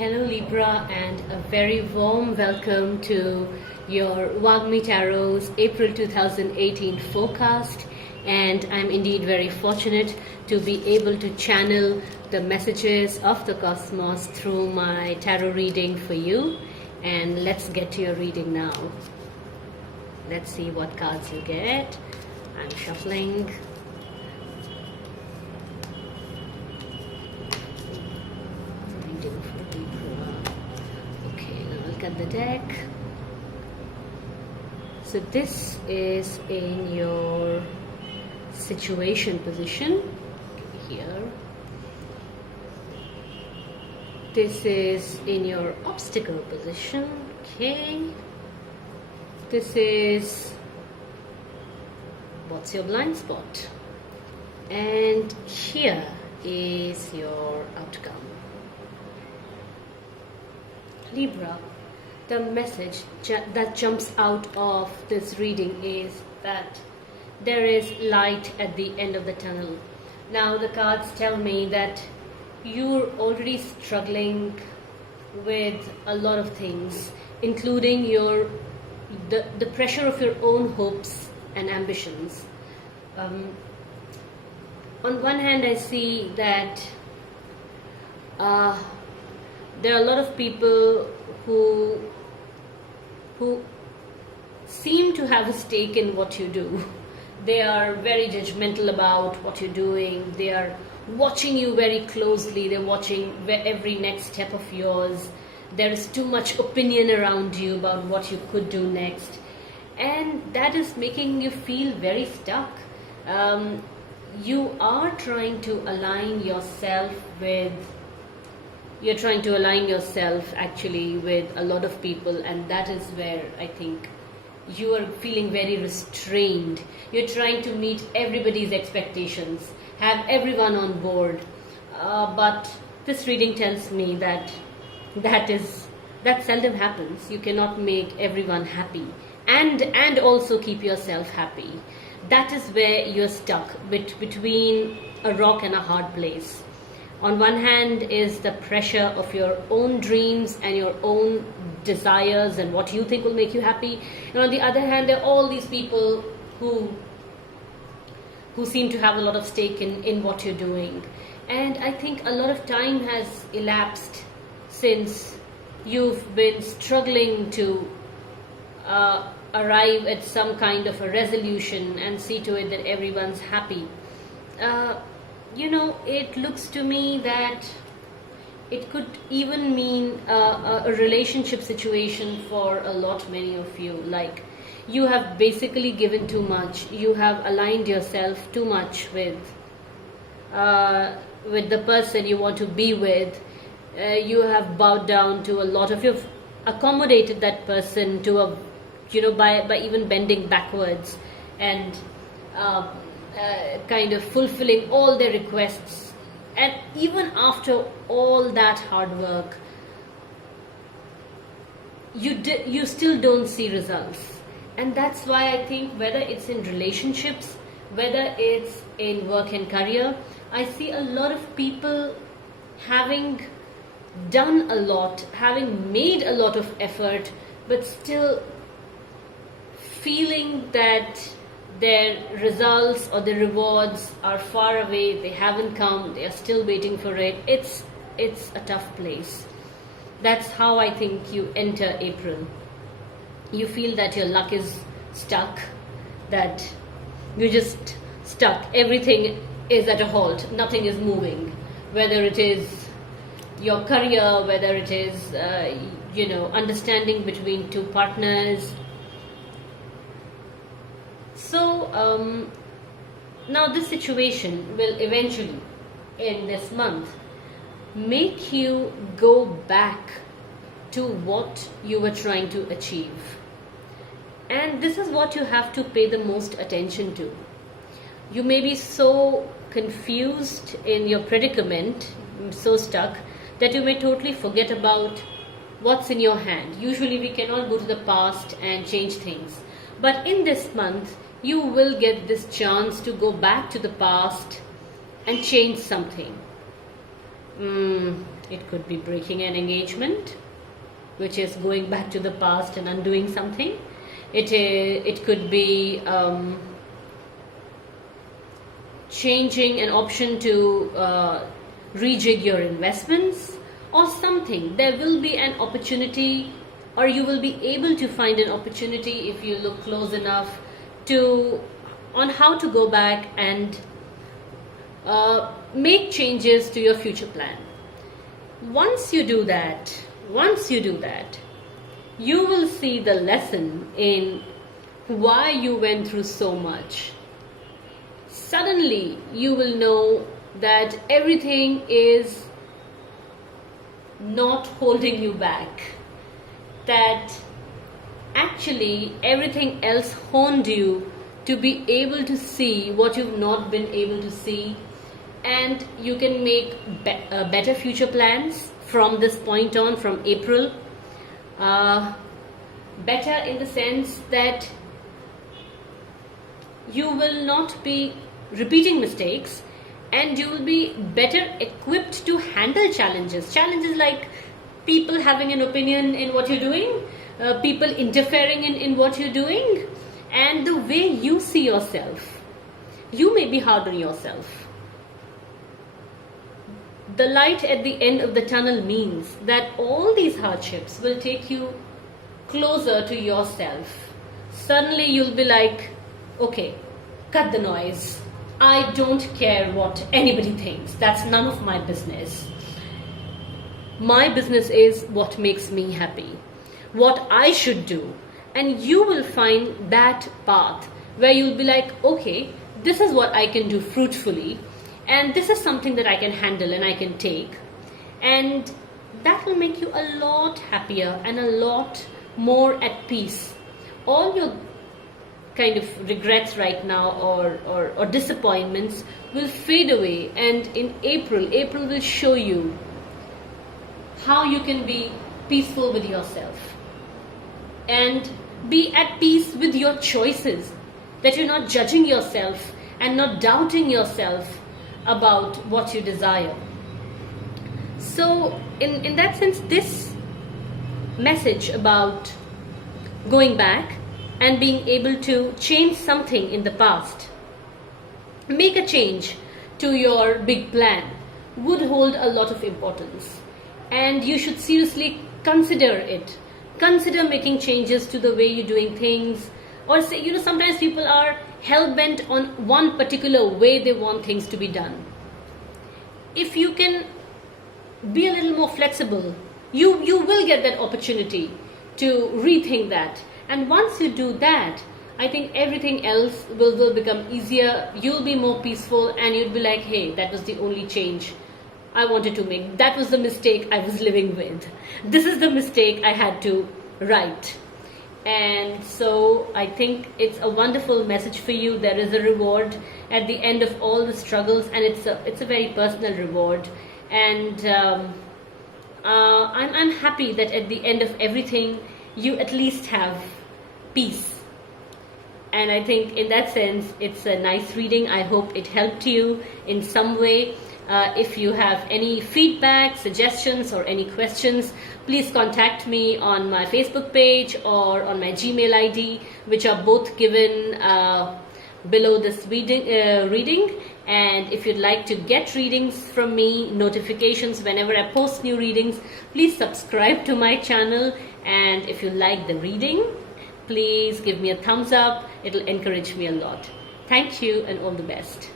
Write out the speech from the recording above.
Hello Libra, and a very warm welcome to your Wagmi Tarot's April 2018 forecast. And I'm indeed very fortunate to be able to channel the messages of the cosmos through my tarot reading for you. And let's get to your reading now. Let's see what cards you get. I'm shuffling. Okay, now look at the deck. So this is in your situation position here. This is in your obstacle position. Okay. This is what's your blind spot. And here is your outcome. Libra, the message that jumps out of this reading is that there is light at the end of the tunnel. Now the cards tell me that you're already struggling with a lot of things, including the pressure of your own hopes and ambitions. On one hand, I see that there are a lot of people who seem to have a stake in what you do. They are very judgmental about what you're doing. They are watching you very closely. They're watching every next step of yours. There is too much opinion around you about what you could do next. And that is making you feel very stuck. You are trying to align yourself with actually with a lot of people, and that is where I think you are feeling very restrained. You're trying to meet everybody's expectations, have everyone on board, but this reading tells me that seldom happens. You cannot make everyone happy and also keep yourself happy. That is where you're stuck between a rock and a hard place. On one hand is the pressure of your own dreams and your own desires and what you think will make you happy. And on the other hand, there are all these people who seem to have a lot of stake in what you're doing. And I think a lot of time has elapsed since you've been struggling to arrive at some kind of a resolution and see to it that everyone's happy. It looks to me that it could even mean a relationship situation for many of you. Like, you have basically given too much. You have aligned yourself too much with the person you want to be with. You have bowed down to a lot of, you've accommodated that person to by even bending backwards and kind of fulfilling all their requests. And even after all that hard work, you still don't see results. And that's why I think whether it's in relationships, whether it's in work and career, I see a lot of people having done a lot, having made a lot of effort, but still feeling that their results or the rewards are far away. They haven't come. They are still waiting for it. It's a tough place. That's how I think you enter April. You feel that your luck is stuck, that you're just stuck. Everything is at a halt. Nothing is moving. Whether it is your career, whether it is understanding between two partners. So now this situation will eventually, in this month, make you go back to what you were trying to achieve. And this is what you have to pay the most attention to. You may be so confused in your predicament, so stuck, that you may totally forget about what's in your hand. Usually we cannot go to the past and change things. But in this month, you will get this chance to go back to the past and change something. It could be breaking an engagement, which is going back to the past and undoing something. It could be changing an option to rejig your investments or something. There will be an opportunity, or you will be able to find an opportunity if you look close enough on how to go back and make changes to your future plan. Once you do that, you will see the lesson in why you went through so much. Suddenly you will know that everything is not holding you back, that actually everything else honed you to be able to see what you've not been able to see, and you can make better future plans from this point on, from April. Better in the sense that you will not be repeating mistakes, and you will be better equipped to handle challenges like people having an opinion in what you're doing, people interfering in what you're doing, and the way you see yourself. You may be hard on yourself. The light at the end of the tunnel means that all these hardships will take you closer to yourself. Suddenly you'll be like, okay, cut the noise. I don't care what anybody thinks. That's none of my business. My business is what makes me happy, what I should do. And you will find that path where you'll be like, okay, this is what I can do fruitfully, and this is something that I can handle and I can take. And that will make you a lot happier and a lot more at peace. All your kind of regrets right now or disappointments will fade away, and in April will show you how you can be peaceful with yourself and be at peace with your choices, that you're not judging yourself and not doubting yourself about what you desire. So in that sense, this message about going back and being able to change something in the past, make a change to your big plan, would hold a lot of importance, and you should seriously consider it. Consider making changes to the way you're doing things, or say, sometimes people are hell-bent on one particular way they want things to be done. If you can be a little more flexible, you will get that opportunity to rethink that. And once you do that, I think everything else will become easier. You'll be more peaceful, and you'll be like, hey, that was the only change I wanted to make. That was the mistake I was living with. This is the mistake I had to right. And so I think it's a wonderful message for you. There is a reward at the end of all the struggles, and it's a very personal reward. And I'm happy that at the end of everything, you at least have peace. And I think in that sense, it's a nice reading. I hope it helped you in some way. If you have any feedback, suggestions, or any questions, please contact me on my Facebook page or on my Gmail ID, which are both given below this reading. And if you'd like to get readings from me, notifications whenever I post new readings, please subscribe to my channel. And if you like the reading, please give me a thumbs up. It'll encourage me a lot. Thank you, and all the best.